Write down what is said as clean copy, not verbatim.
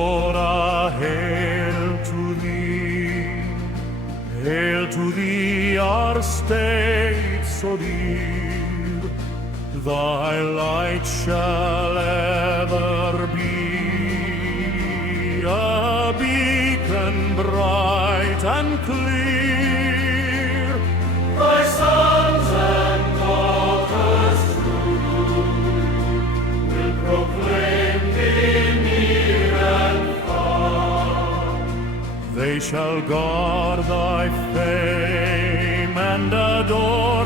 Aurora, hail to thee, our state so dear. Thy light shall ever be a beacon bright and clear. Thy sons and daughters true will proclaim thee near and far. They shall guard thy fame and adore